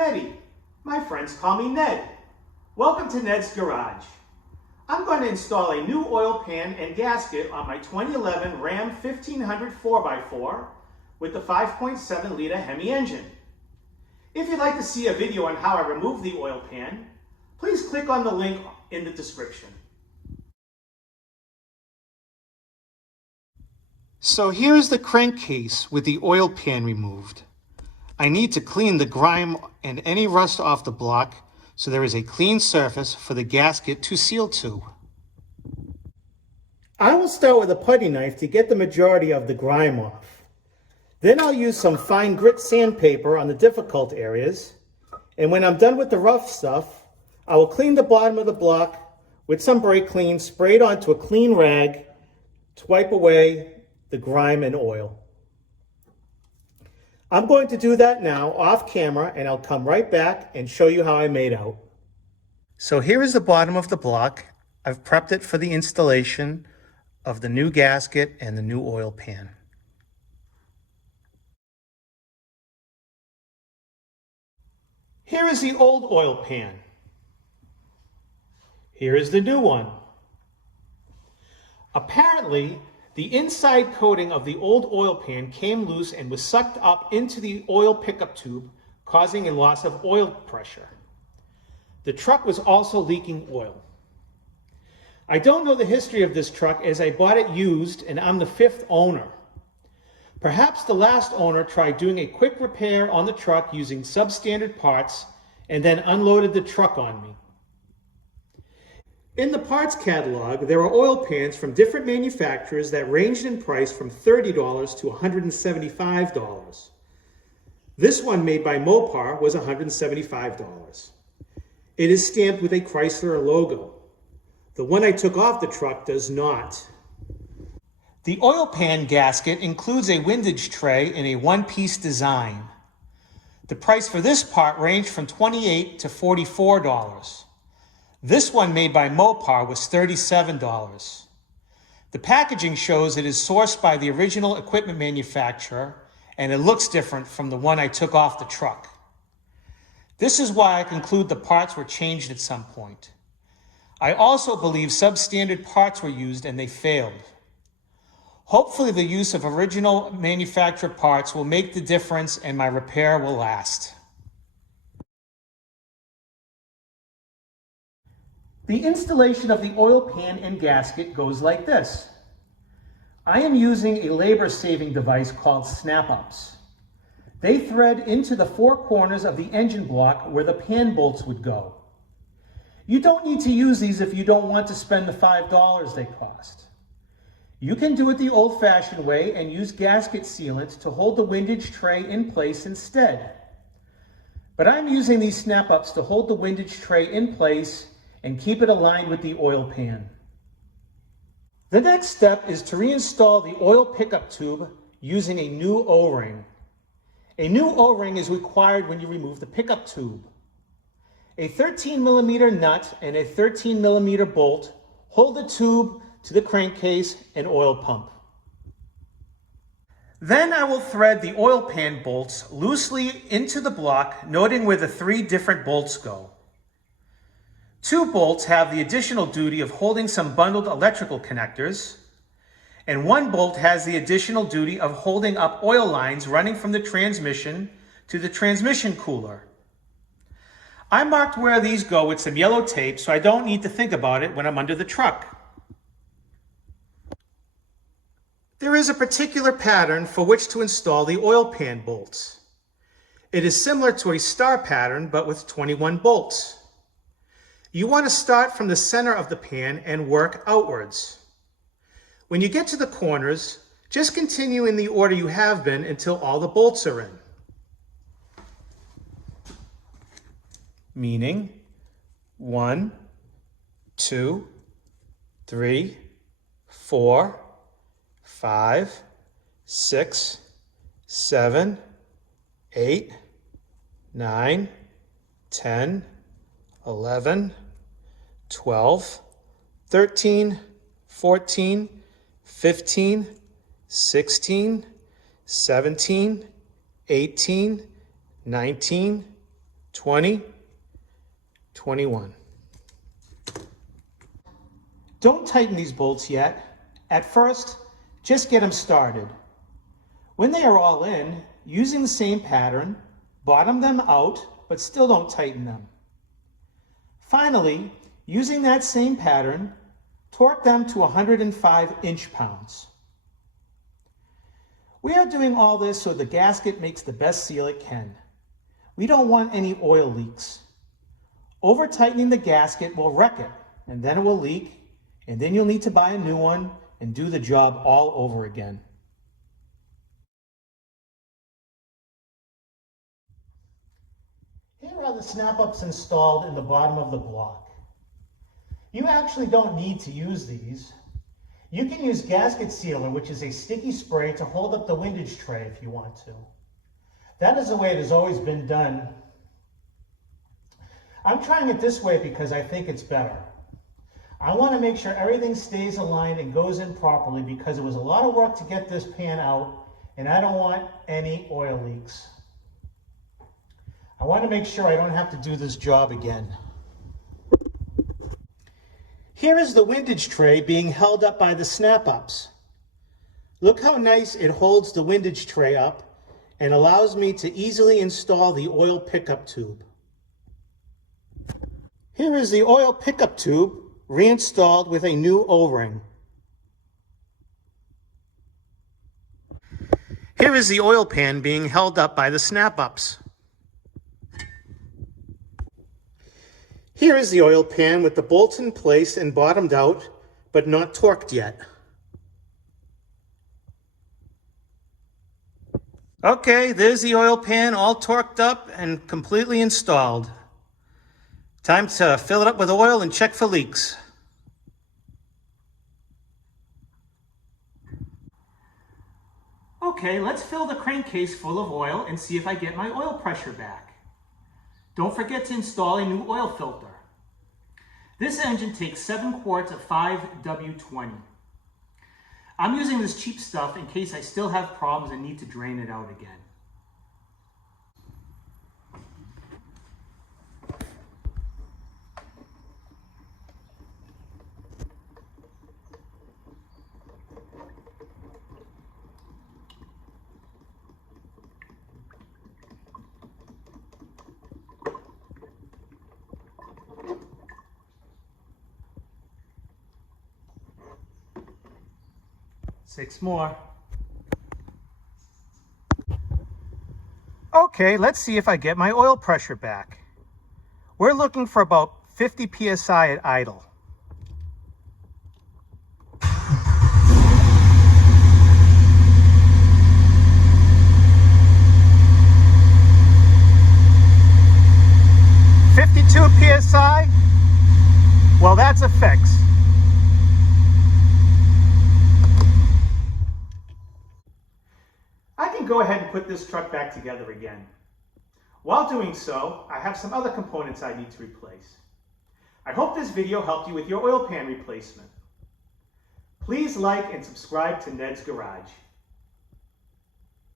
Eddie. My friends call me Ned. Welcome to Ned's Garage. I'm going to install a new oil pan and gasket on my 2011 Ram 1500 4x4 with the 5.7 liter Hemi engine. If you'd like to see a video on how I remove the oil pan, please click on the link in the description. So here's the crankcase with the oil pan removed. I need to clean the grime and any rust off the block so there is a clean surface for the gasket to seal to. I will start with a putty knife to get the majority of the grime off. Then I'll use some fine grit sandpaper on the difficult areas, and when I'm done with the rough stuff, I will clean the bottom of the block with some brake clean sprayed onto a clean rag to wipe away the grime and oil. I'm going to do that now off camera, and I'll come right back and show you how I made out. So here is the bottom of the block. I've prepped it for the installation of the new gasket and the new oil pan. Here is the old oil pan. Here is the new one. Apparently, the inside coating of the old oil pan came loose and was sucked up into the oil pickup tube, causing a loss of oil pressure. The truck was also leaking oil. I don't know the history of this truck as I bought it used and I'm the 5th owner. Perhaps the last owner tried doing a quick repair on the truck using substandard parts and then unloaded the truck on me. In the parts catalog, there are oil pans from different manufacturers that ranged in price from $30 to $175. This one made by Mopar was $175. It is stamped with a Chrysler logo. The one I took off the truck does not. The oil pan gasket includes a windage tray in a one-piece design. The price for this part ranged from $28 to $44. This one made by Mopar was $37. The packaging shows it is sourced by the original equipment manufacturer, and it looks different from the one I took off the truck. This is why I conclude the parts were changed at some point. I also believe substandard parts were used and they failed. Hopefully the use of original manufacturer parts will make the difference and my repair will last. The installation of the oil pan and gasket goes like this. I am using a labor-saving device called snap-ups. They thread into the 4 corners of the engine block where the pan bolts would go. You don't need to use these if you don't want to spend the $5 they cost. You can do it the old-fashioned way and use gasket sealant to hold the windage tray in place instead. But I'm using these snap-ups to hold the windage tray in place and keep it aligned with the oil pan. The next step is to reinstall the oil pickup tube using a new O-ring. A new O-ring is required when you remove the pickup tube. A 13mm nut and a 13mm bolt hold the tube to the crankcase and oil pump. Then I will thread the oil pan bolts loosely into the block, noting where the 3 different bolts go. 2 bolts have the additional duty of holding some bundled electrical connectors, and 1 bolt has the additional duty of holding up oil lines running from the transmission to the transmission cooler. I marked where these go with some yellow tape so I don't need to think about it when I'm under the truck. There is a particular pattern for which to install the oil pan bolts. It is similar to a star pattern but with 21 bolts. You want to start from the center of the pan and work outwards. When you get to the corners, just continue in the order you have been until all the bolts are in. Meaning 1, 2, 3, 4, 5, 6, 7, 8, 9, 10, 11, 12, 13, 14, 15, 16, 17, 18, 19, 20, 21. Don't tighten these bolts yet. At first, just get them started. When they are all in, using the same pattern, bottom them out, but still don't tighten them. Finally, using that same pattern, torque them to 105 inch-pounds. We are doing all this so the gasket makes the best seal it can. We don't want any oil leaks. Over-tightening the gasket will wreck it, and then it will leak, and then you'll need to buy a new one and do the job all over again. Here are the snap-ups installed in the bottom of the block. You actually don't need to use these. You can use gasket sealer, which is a sticky spray, to hold up the windage tray if you want to. That is the way it has always been done. I'm trying it this way because I think it's better. I want to make sure everything stays aligned and goes in properly because it was a lot of work to get this pan out, and I don't want any oil leaks. I want to make sure I don't have to do this job again. Here is the windage tray being held up by the snap-ups. Look how nice it holds the windage tray up and allows me to easily install the oil pickup tube. Here is the oil pickup tube reinstalled with a new O-ring. Here is the oil pan being held up by the snap-ups. Here is the oil pan with the bolts in place and bottomed out, but not torqued yet. Okay, there's the oil pan all torqued up and completely installed. Time to fill it up with oil and check for leaks. Okay, let's fill the crankcase full of oil and see if I get my oil pressure back. Don't forget to install a new oil filter. This engine takes 7 quarts of 5W20. I'm using this cheap stuff in case I still have problems and need to drain it out again. Six more. Okay, let's see if I get my oil pressure back. We're looking for about 50 psi at idle. PSI? Well, that's a fix. I can go ahead and put this truck back together again. While doing so, I have some other components I need to replace. I hope this video helped you with your oil pan replacement. Please like and subscribe to Ned's Garage.